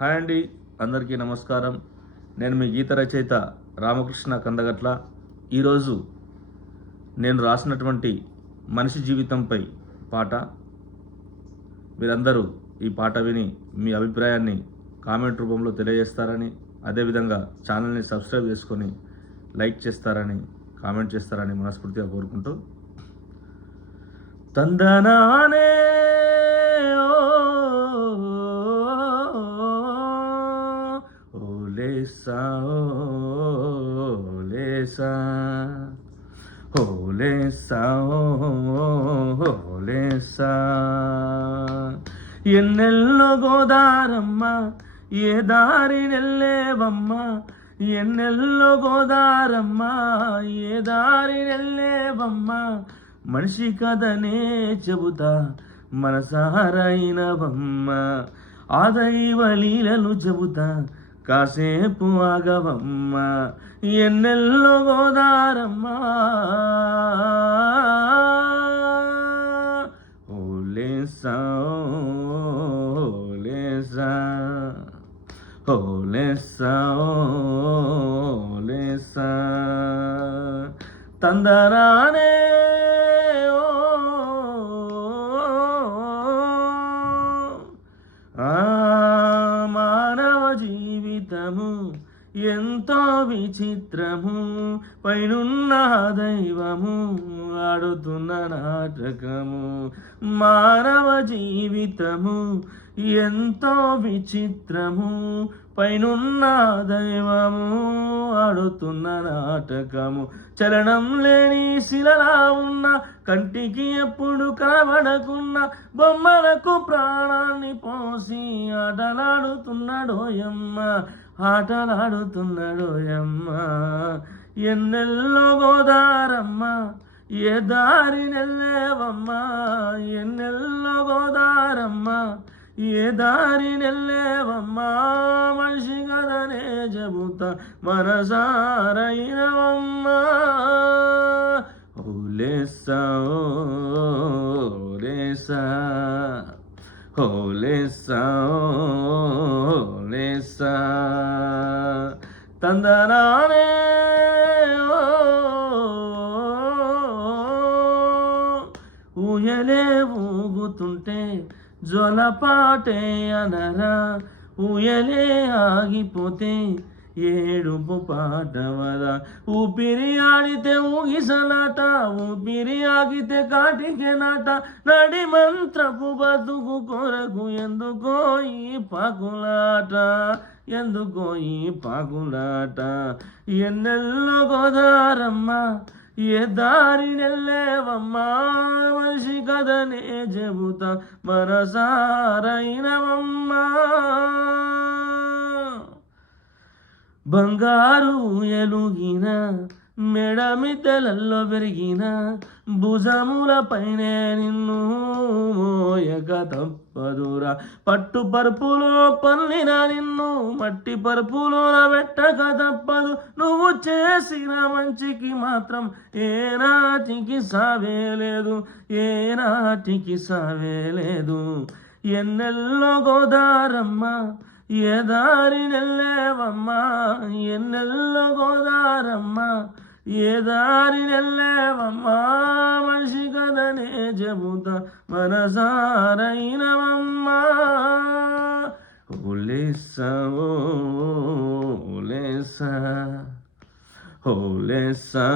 Hi అండి, అందరికీ నమస్కారం. నేను మీ గీత రచయిత రామకృష్ణ కందగట్ల. ఈరోజు నేను రాసినటువంటి మనిషి జీవితంపై పాట. మీరందరూ ఈ పాట విని మీ అభిప్రాయాన్ని కామెంట్ రూపంలో తెలియజేస్తారని, అదేవిధంగా ఛానల్ని సబ్స్క్రైబ్ చేసుకొని లైక్ చేస్తారని, కామెంట్ చేస్తారని మనస్ఫూర్తిగా కోరుకుంటూ, తందనానే ఓలేసా ఓలేసా ఓలేసా ఓలేసా ఎన్నెల్లో గోదారమ్మ ఏ దారి నెల్లేవమ్మ, ఎన్నెల్లో గోదారమ్మ ఏ దారి నెల్లేవమ్మ, మనిషి కథనే చెబుతా మనసారైనవమ్మ, ఆ దైవ లీలలు చెబుతా కాసేపు ఆగవమ్మ, ఎన్నెల్లో గోదారమ్మ ఓలేసా ఓలేసా ఓలేసా ఓలేసా తందనానే మానవ జీవితము ఎంతో విచిత్రము, పైనున్న దైవము ఆడుతున్న నాటకము. మానవ జీవితము ఎంతో విచిత్రము, పైనున్న దైవము ఆడుతున్న నాటకము. చలనం లేని శిలలా ఉన్న, కంటికి ఎప్పుడు కనబడకున్న బొమ్మలకు ప్రాణాన్ని పోసి ఆటలాడుతున్నాడోయమ్మ, ఆటలాడుతున్నాడోయమ్మ, ఎన్నెల్లో గోదారమ్మ ఏ దారి నెల్లేవమ్మ, ఎన్నెల్లో గోదారమ్మ ఏ దారి నెల్లేవమ్మ, మనిషి కథనే చెబుతా మనసారైనవమ్మ, ఓలేసా ఓలేసా ఓలేసా ఓలేసా తందనానే ఊయలే ఊగుతుంటే జొలపాటే అనరా, ఊయలే ఆగిపోతే ఏడుపు పాటవరా, ఊపిరి ఆడితే ఊగిసలాట, ఊపిరి ఆగితే కాటికే నాట, నడి మంత్రపు బతుకు కొరకు ఎందుకో ఈ పాకులాట, ఎందుకో ఈ పాకులాట, ఎన్నెల్లో గోదారమ్మ ఏ దారి నెల్లేవమ్మ, మనిషి కథనే చెబుతా మనసారైనవమ్మ, బంగారు ఎలుగిన మెడమితెలల్లో పెరిగిన భుజముల పైనే నిన్ను మోయక తప్పదురా, పట్టు పరుపులో పన్నిన నిన్ను మట్టి పరుపులో పెట్టక తప్పదు, నువ్వు చేసిన మంచికి మాత్రం ఏనాటికి సావే లేదు, ఏనాటికి సావే లేదు, ఎన్నెల్లో గోదారమ్మ ఏ దారి నెల్లేవమ్మ, ఎన్నెల్లో గోదారమ్మ ఏ దారి నెల్లేవమ్మ, మనిషి కథనే చెబుతా మనసారైనవమ్మ, ఓలేసా ఓలేసా ఓలేసా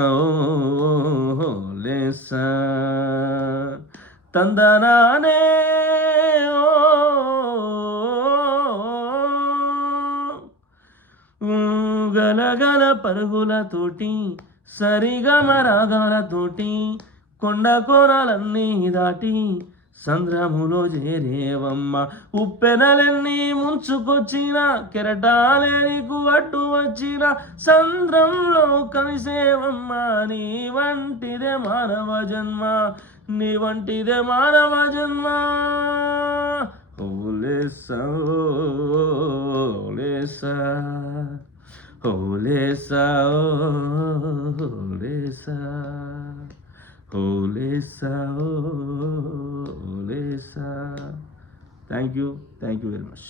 ఓలేసా తందనానే గలగల పరుగులతోటి సరిగమ రాగాలతోటి కొండ కోరలన్నీ దాటి సంద్రములో చేరేవమ్మ, ఉప్పెనలన్నీ ముంచుకొచ్చిన కెరటాలే నీకు అడ్డు వచ్చిన సంద్రంలో కలిసేవమ్మ, నీ వంటిదే మానవ జన్మ, నీ వంటిదే మానవ జన్మ, ఓలేసా ఓలేసా ఓలేసా ఓలేసా ఓలేసా ఓలేసా. Thank you very much.